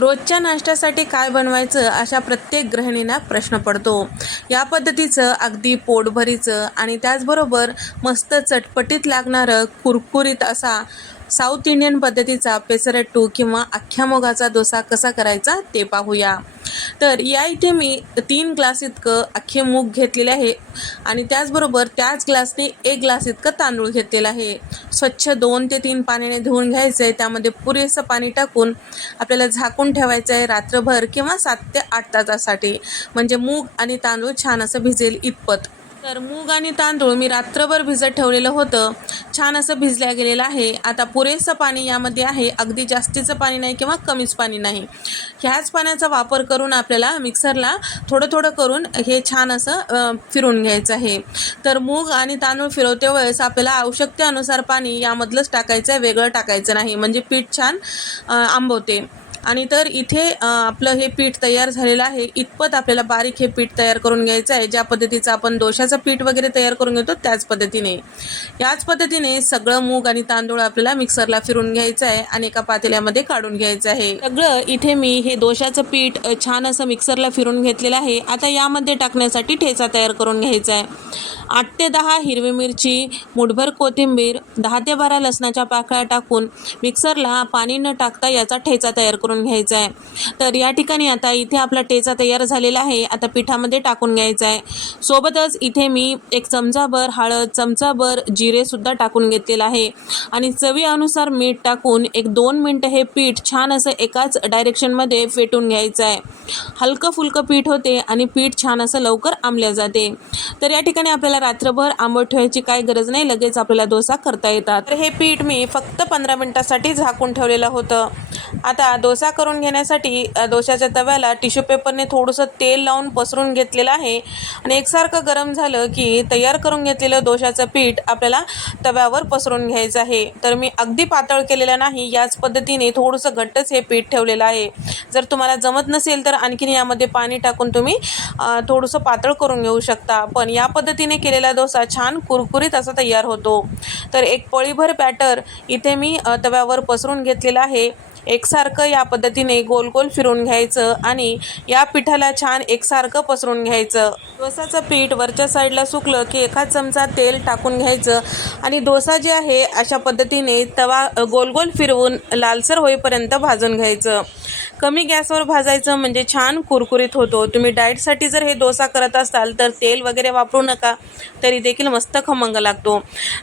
रोजच्या नाश्त्यासाठी काय बनवायचं अशा प्रत्येक गृहिणींना प्रश्न पडतो. या पद्धतीचं अगदी पोटभरीचं आणि त्याचबरोबर मस्त चटपटीत लागणारं कुरकुरीत असा साऊथ इंडियन पद्धतीचा पेसरट्टू किंवा अख्ख्या मोगाचा डोसा कसा करायचा ते पाहूया. तर या इथे मी तीन ग्लास इतकं अख्खे मूग घेतलेले आहे. आणि त्याचबरोबर त्याच ग्लासने एक ग्लास इतकं तांदूळ घेतलेला आहे. स्वच्छ दोन ते तीन पाण्याने धुवून घ्यायचं आहे त्यामध्ये पुरेसं पाणी टाकून आपल्याला झाकून ठेवायचं आहे रात्रभर किंवा सात ते आठ तासासाठी. म्हणजे मूग आणि तांदूळ छान असं भिजेल इतपत. तर मूग आणि तांदूळ मी रात्रभर भिजत ठेवलेलं होतं. छान असं भिजल्या गेलेलं आहे. आता पुरेसं पाणी यामध्ये आहे. अगदी जास्तीचं पाणी नाही किंवा कमीच पाणी नाही. ह्याच पाण्याचा वापर करून आपल्याला मिक्सरला थोडं थोडं करून हे छान असं फिरून घ्यायचं आहे. तर मूग आणि तांदूळ फिरवते वेळेस आपल्याला आवश्यकतेनुसार पाणी यामधलंच टाकायचं आहे. वेगळं टाकायचं नाही. म्हणजे पीठ छान आंबवते. आणि तर इथे आपलं हे पीठ तयार झालेलं आहे. इतपत आपल्याला बारीक हे पीठ तयार करून घ्यायचं आहे. ज्या पद्धतीचं आपण दोशाचं पीठ वगैरे तयार करून घेतो त्याच पद्धतीने. याच पद्धतीने सगळं मूग आणि तांदूळ आपल्याला मिक्सरला फिरून घ्यायचं आहे आणि एका पातेल्यामध्ये काढून घ्यायचं आहे. सगळं इथे मी हे दोशाचं पीठ छान असं मिक्सरला फिरून घेतलेलं आहे. आता यामध्ये टाकण्यासाठी ठेचा तयार करून घ्यायचा आहे. आठ ते दहा हिरवी मिरची मुठभर कोथिंबीर दहा ते बारा लसणाच्या पाकळ्या टाकून मिक्सरला पाणी न टाकता याचा ठेचा तयार करून घ्यायचा आहे. तर या ठिकाणी आता इथे आपला ठेचा तयार झालेला आहे. आता पिठामध्ये टाकून घ्यायचा आहे. सोबतच इथे मी एक चमचाभर हळद चमचाभर जिरेसुद्धा टाकून घेतलेलं आहे. आणि चवीनुसार मीठ टाकून एक दोन मिनटं हे पीठ छान असं एकाच डायरेक्शनमध्ये फेटून घ्यायचं आहे. हलकं फुलकं पीठ होते आणि पीठ छान असं लवकर आंबल्या जाते. तर या ठिकाणी आपल्याला रात्रभर आंबट ठेवायची काही गरज नाही लगेच आपल्याला डोसा करता येतात. तर हे पीठ मी फक्त पंधरा मिनटासाठी झाकून ठेवलेलं होतं. आता डोसा करून घेण्यासाठी डोशाच्या तव्याला टिश्यू पेपरने थोडंसं तेल लावून पसरून घेतलेलं आहे. आणि एकसारखं गरम झालं की तयार करून घेतलेलं डोशाचं पीठ आपल्याला तव्यावर पसरून घ्यायचं आहे. तर मी अगदी पातळ केलेलं नाही याच पद्धतीने थोडंसं घट्टच हे पीठ ठेवलेलं आहे. जर तुम्हाला जमत नसेल तर आणखीन यामध्ये पाणी टाकून तुम्ही थोडंसं पातळ करून घेऊ शकता. पण या पद्धतीने केलेला डोसा छान कुरकुरीत असा तयार होतो. तर एक पळीभर बॅटर इथे मी तव्यावर पसरून घेतलेला आहे. एकसारखं या पद्धतीने गोल गोल फिरून घ्यायचं आणि या पिठाला छान एकसारखं पसरून घ्यायचं. डोसाचं पीठ वरच्या साईडला सुकलं की एखाद चमचा तेल टाकून घ्यायचं आणि डोसा जे आहे अशा पद्धतीने तवा गोल गोल फिरवून लालसर होईपर्यंत भाजून घ्यायचं. कमी गॅसवर भाजायचं म्हणजे छान कुरकुरीत होतो. तुम्ही डाएटसाठी जर हे डोसा करत असाल तर तेल वगैरे वापरू नका तरी देखील मस्त खमंग लागतो.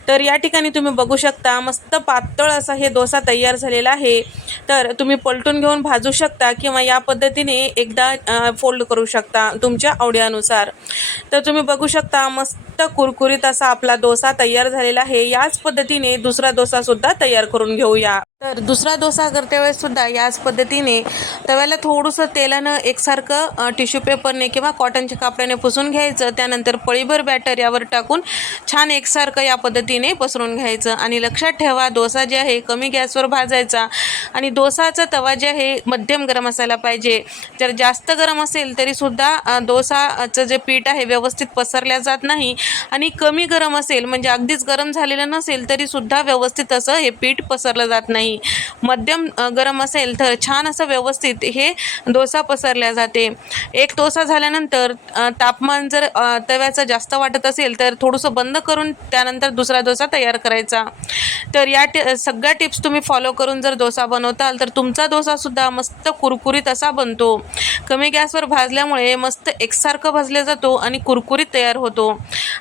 तर या ठिकाणी तुम्ही बघू शकता मस्त पातळ असा हे डोसा तयार झालेला आहे. तर तुम्ही पलटून घेऊन भाजू शकता किंवा या पद्धतीने एकदा फोल्ड करू शकता तुमच्या आवडीनुसार. तर तुम्ही बघू शकता मस्त कुरकुरीत असा आपला डोसा तयार झालेला आहे. याच पद्धतीने दुसरा डोसासुद्धा तयार करून घेऊया. तर दुसरा डोसा करते वेळेस सुद्धा याच पद्धतीने तव्याला थोडंसं तेलानं एकसारखं टिश्यू पेपरने किंवा कॉटनच्या कापड्याने पुसून घ्यायचं त्यानंतर पळीभर बॅटर यावर टाकून छान एकसारखं या पद्धतीने पसरून घ्यायचं. आणि लक्षात ठेवा डोसा जे आहे कमी गॅसवर भाजायचा आणि डोसाचा तवा जे आहे मध्यम गरम असायला पाहिजे. जर जास्त गरम असेल तरीसुद्धा डोसाचं जे पीठ आहे व्यवस्थित पसरल्या जात नाही आणि कमी गरम असेल म्हणजे अगदीच गरम झालेलं नसेल तरीसुद्धा व्यवस्थित असं हे पीठ पसरलं जात नाही. मध्यम गरम असेल तर छान असं व्यवस्थित हे डोसा पसरल्या जाते. एक डोसा झाल्यानंतर तापमान जर तव्याचं जास्त वाटत असेल तर थोडंसं बंद करून त्यानंतर दुसरा डोसा तयार करायचा. तर या टि सगळ्या टिप्स तुम्ही फॉलो करून जर डोसा बनवताल तर तुमचा डोसासुद्धा मस्त कुरकुरीत असा बनतो. कमी गॅसवर भाजल्यामुळे मस्त एकसारखं भाजले जातो आणि कुरकुरीत तयार होतो.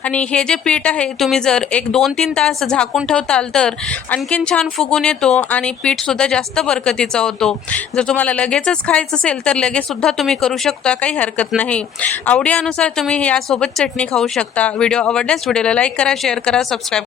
आणि हे जे पीठ आहे तुम्ही जर एक दोन तीन तास झाकून ठेवताल तर आणखीन छान फुगून येतो आणि पीठसुद्धा जास्त बरकतीचा होतो. जर तुम्हाला लगेचच खायचं असेल तर लगेचसुद्धा तुम्ही करू शकता काही हरकत नाही. आवडीनुसार तुम्ही यासोबत चटणी खाऊ शकता. व्हिडिओ आवडल्यास व्हिडिओला लाईक करा शेअर करा सबस्क्राईब